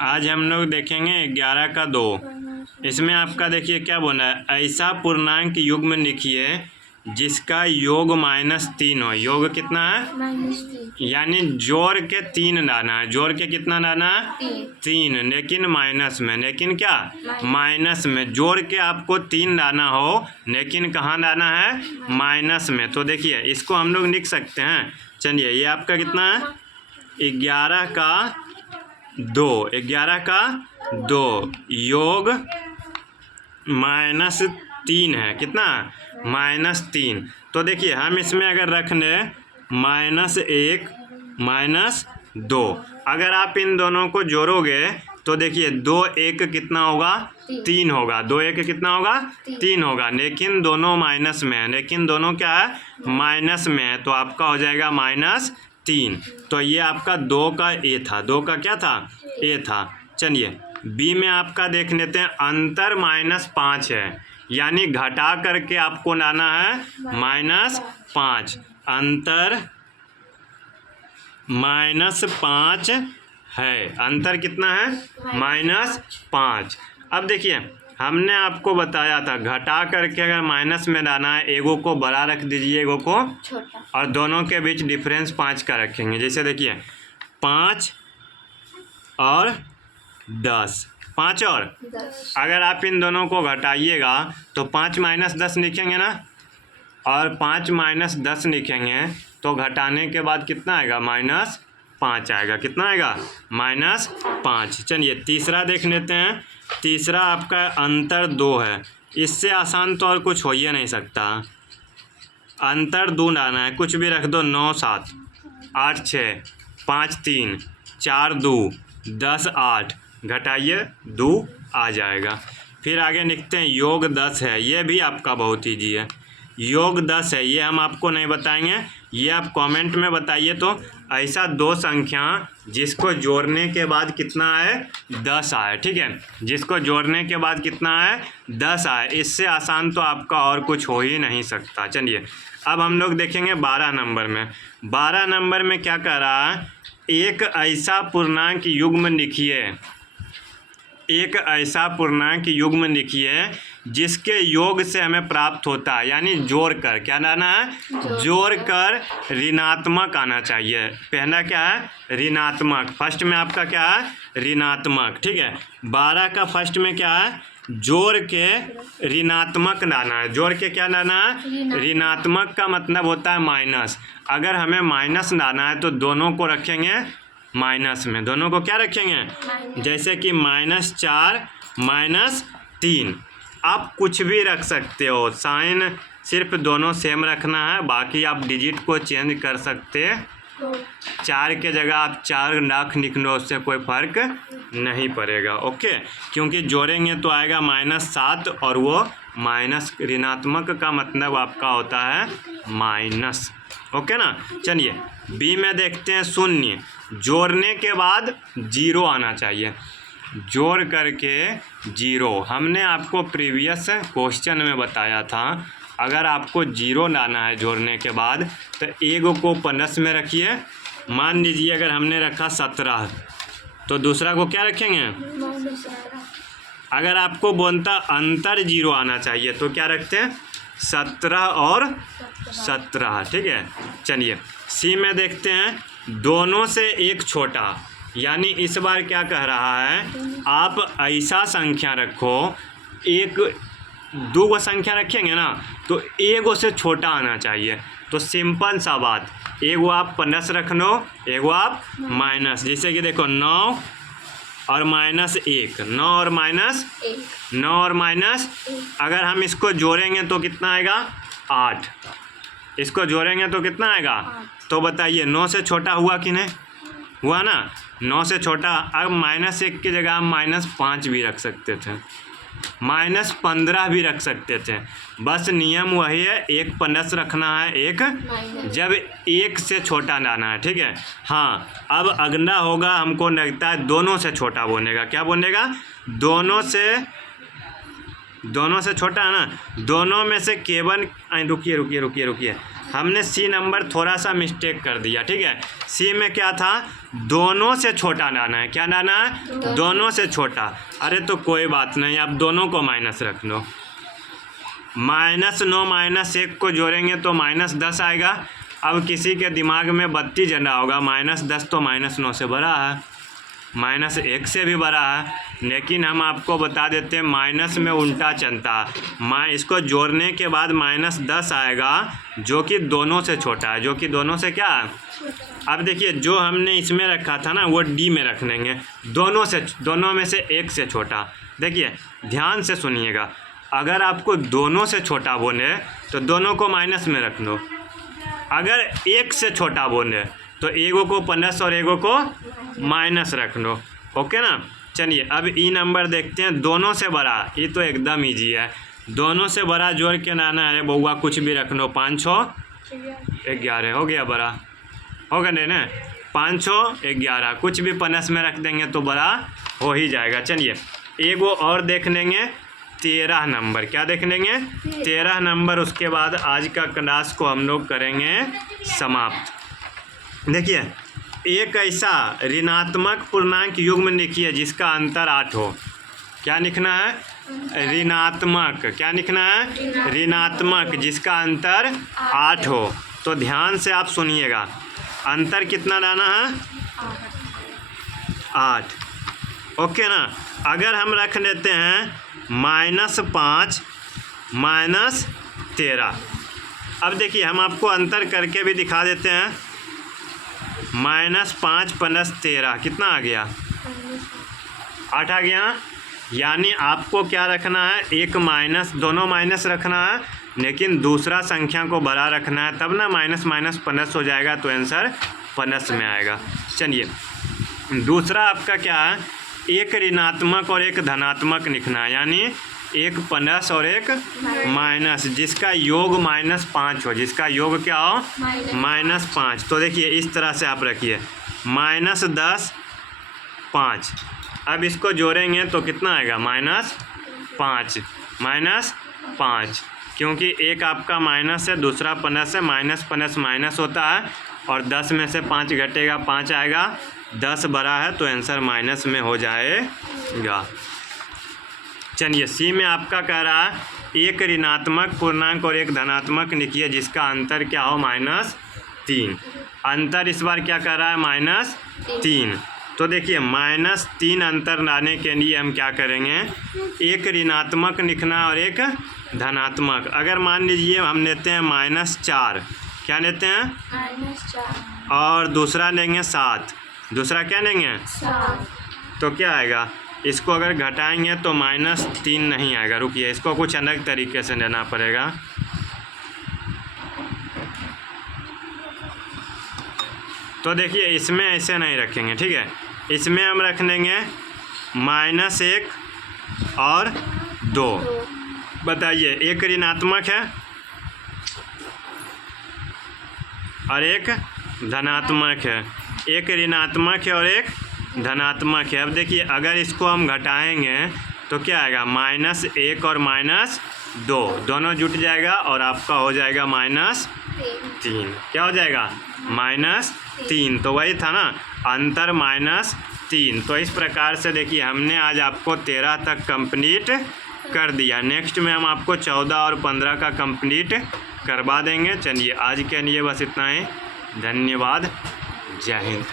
आज हम लोग देखेंगे 11 का 2। इसमें आपका देखिए क्या बोला है, ऐसा पूर्णांक युग्म लिखिए जिसका योग -3 हो। योग कितना है? -3। यानी जोड़ के 3 लाना है। जोड़ के कितना लाना है? 3। 3, लेकिन माइनस में। लेकिन क्या? माइनस में। जोड़ के आपको 3 लाना हो, लेकिन कहाँ लाना है? माइनस में। तो देखिए इसको हम लोग लिख सकते हैं। चलिए ये आपका कितना है? 11 का 2। 11 का 2 योग -3 है। कितना? -3। तो देखिए हम इसमें अगर रख लें -1 -2, अगर आप इन दोनों को जोड़ोगे तो देखिए 2 1 कितना होगा? 3 होगा। 2 1 कितना होगा? 3 होगा। लेकिन दोनों माइनस में है। लेकिन दोनों क्या है? माइनस में है। तो आपका हो जाएगा -3। तो ये आपका 2 का ए था। 2 का क्या था? ए था। चलिए बी में आपका देख लेते हैं। अंतर -5 है, यानी घटा करके आपको लाना है -5। अंतर -5 है। अंतर कितना है? -5। अब देखिए हमने आपको बताया था घटा करके अगर माइनस में लाना है, एगो को बड़ा रख दीजिए, एगो को छोटा, और दोनों के बीच डिफरेंस 5 का रखेंगे। जैसे देखिए 5 और 10, 5 और 10। अगर आप इन दोनों को घटाइएगा तो 5 - 10 लिखेंगे ना, और 5 - 10 लिखेंगे तो घटाने के बाद कितना आएगा? -5 आएगा। कितना आएगा? -5। चलिए तीसरा देख लेते हैं। तीसरा आपका अंतर 2 है। इससे आसान तो और कुछ हो ही नहीं सकता। अंतर 2 लाना है, कुछ भी रख दो। 9 7, 8 6, 5 3, 4 2, 10 8, घटाइए 2 आ जाएगा। फिर आगे लिखते हैं योग 10 है। ये भी आपका बहुत ईजी है। योग 10 है, ये हम आपको नहीं बताएंगे, ये आप कमेंट में बताइए। तो ऐसा 2 संख्या जिसको जोड़ने के बाद कितना आए? 10 आए। ठीक है, जिसको जोड़ने के बाद कितना आए? 10 आए। इससे आसान तो आपका और कुछ हो ही नहीं सकता। चलिए अब हम लोग देखेंगे 12 नंबर में। 12 नंबर में क्या कह रहा है? एक ऐसा पूर्णांक युग्म लिखिए। एक ऐसा पूर्णांक युग्म लिखिए जिसके योग से हमें प्राप्त होता है, यानी जोड़ कर। क्या लाना है? जोड़ कर ऋणात्मक आना चाहिए। पहला क्या है? ऋणात्मक। फर्स्ट में आपका क्या है? ऋणात्मक। ठीक है, 12 का फर्स्ट में क्या है? जोड़ के ऋणात्मक लाना है। जोड़ के क्या लाना है? ऋणात्मक का मतलब होता है माइनस। अगर हमें माइनस लाना है तो दोनों को रखेंगे माइनस में। दोनों को क्या रखेंगे? जैसे कि -4 -3। आप कुछ भी रख सकते हो, साइन सिर्फ दोनों सेम रखना है, बाकी आप डिजिट को चेंज कर सकते हैं। 4 के जगह आप 4 लाख लिख लो, उससे कोई फ़र्क नहीं पड़ेगा। ओके, क्योंकि जोड़ेंगे तो आएगा -7, और वो माइनस ऋणात्मक का मतलब आपका होता है माइनस। ओके ना। चलिए बी में देखते हैं 0। जोड़ने के बाद 0 आना चाहिए। जोड़ करके 0 हमने आपको प्रीवियस क्वेश्चन में बताया था। अगर आपको 0 लाना है जोड़ने के बाद तो एगो को प्लस में रखिए। मान लीजिए अगर हमने रखा 17 तो दूसरा को क्या रखेंगे? अगर आपको बोलता अंतर 0 आना चाहिए तो क्या रखते हैं? 17 और 17। ठीक है, चलिए सी में देखते हैं। दोनों से एक छोटा, यानी इस बार क्या कह रहा है? आप ऐसा संख्या रखो, एक 2 संख्या रखेंगे ना तो एगो से छोटा आना चाहिए। तो सिंपल सा बात, एगो आप प्लस रख लो, एगो आप माइनस। जैसे कि देखो 9 और -1, 9 और -1, 9 और -1। अगर हम इसको जोड़ेंगे तो कितना आएगा? 8। इसको जोड़ेंगे तो कितना आएगा? तो बताइए 9 से छोटा हुआ कि नहीं हुआ ना? 9 से छोटा। अब -1 की जगह हम -5 भी रख सकते थे, -15 भी रख सकते थे। बस नियम वही है, एक प्लस रखना है, एक जब 1 से छोटा लाना है। ठीक है, हाँ। अब अगला होगा, हमको लगता है दोनों से छोटा बोलेगा। क्या बोलेगा? दोनों से छोटा है ना। दोनों में से केवल रुकिए, हमने सी नंबर थोड़ा सा मिस्टेक कर दिया, ठीक है। सी में क्या था, दोनों से छोटा लाना है। क्या लाना है, दोनों से छोटा। अरे तो कोई बात नहीं, आप दोनों को माइनस रख लो। -9 -1 को जोड़ेंगे तो -10 आएगा। अब किसी के दिमाग में बत्ती जला होगा, -10 तो -9 से बड़ा है, -1 से भी बड़ा है। लेकिन हम आपको बता देते हैं माइनस में उल्टा चलता है। इसको जोड़ने के बाद -10 आएगा जो कि दोनों से छोटा है, जो कि दोनों से क्या है। अब देखिए जो हमने इसमें रखा था ना वो डी में रख लेंगे, दोनों में से एक से छोटा। देखिए ध्यान से सुनिएगा, अगर आपको दोनों से छोटा बोले तो दोनों को माइनस में रख लो। अगर एक से छोटा बोले तो एगो को प्लस और एगो को माइनस रख लो, ओके ना। चलिए अब ई नंबर देखते हैं, दोनों से बड़ा। ये तो एकदम इजी है, दोनों से बड़ा जोड़ के लाना है। बउआ कुछ भी रख लो, 5 6 11 हो गया, बड़ा होगा नहीं ना। 5 6 11 कुछ भी प्लस में रख देंगे तो बड़ा हो ही जाएगा। चलिए एगो और देख लेंगे, 13 नंबर। क्या देख लेंगे, 13 नंबर। उसके बाद आज का क्लास को हम लोग करेंगे समाप्त। देखिए एक ऐसा ऋणात्मक पूर्णांक युग्म लिखिए जिसका अंतर 8 हो। क्या लिखना है, ऋणात्मक। क्या लिखना है, ऋणात्मक जिसका अंतर 8 हो। तो ध्यान से आप सुनिएगा, अंतर कितना लाना है, 8, ओके ना। अगर हम रख लेते हैं -5 -13। अब देखिए हम आपको अंतर करके भी दिखा देते हैं। -5 + 13 कितना आ गया, 8 आ गया। यानी आपको क्या रखना है, एक माइनस, दोनों माइनस रखना है, लेकिन दूसरा संख्या को बड़ा रखना है, तब ना माइनस माइनस प्लस हो जाएगा तो आंसर प्लस में आएगा। चलिए दूसरा आपका क्या है, एक ऋणात्मक और एक धनात्मक लिखना है, यानी एक प्लस और एक माइनस, जिसका योग -5 हो, जिसका योग क्या हो, -5। तो देखिए इस तरह से आप रखिए, -10 5। अब इसको जोड़ेंगे तो कितना आएगा, -5 -5, क्योंकि एक आपका माइनस है दूसरा प्लस है, माइनस प्लस माइनस होता है, और 10 में से 5 घटेगा 5 आएगा, 10 बड़ा है तो आंसर माइनस में हो जाएगा। चलिए सी में आपका कह रहा है एक ऋणात्मक पूर्णांक और एक धनात्मक लिखिए जिसका अंतर क्या हो, -3। अंतर इस बार क्या कर रहा है, -3। तो देखिए -3 अंतर लाने के लिए हम क्या करेंगे, एक ऋणात्मक लिखना और एक धनात्मक। अगर मान लीजिए हम लेते हैं -4, क्या लेते हैं, -4, और दूसरा लेंगे 7, दूसरा क्या लेंगे, 7, तो क्या आएगा, इसको अगर घटाएंगे तो -3 नहीं आएगा। रुकिए इसको कुछ अलग तरीके से लेना पड़ेगा। तो देखिए इसमें ऐसे नहीं रखेंगे, ठीक है। इसमें हम रख लेंगे -1 और 2। बताइए एक ऋणात्मक है और एक धनात्मक है, एक ऋणात्मक है और एक धनात्मक है। अब देखिए अगर इसको हम घटाएंगे तो क्या आएगा, -1 और -2 दोनों जुट जाएगा और आपका हो जाएगा -3। क्या हो जाएगा, -3। तो वही था ना, अंतर -3। तो इस प्रकार से देखिए हमने आज आपको 13 तक कंप्लीट कर दिया। नेक्स्ट में हम आपको 14 और 15 का कंप्लीट करवा देंगे। चलिए आज के लिए बस इतना ही, धन्यवाद, जय हिंद।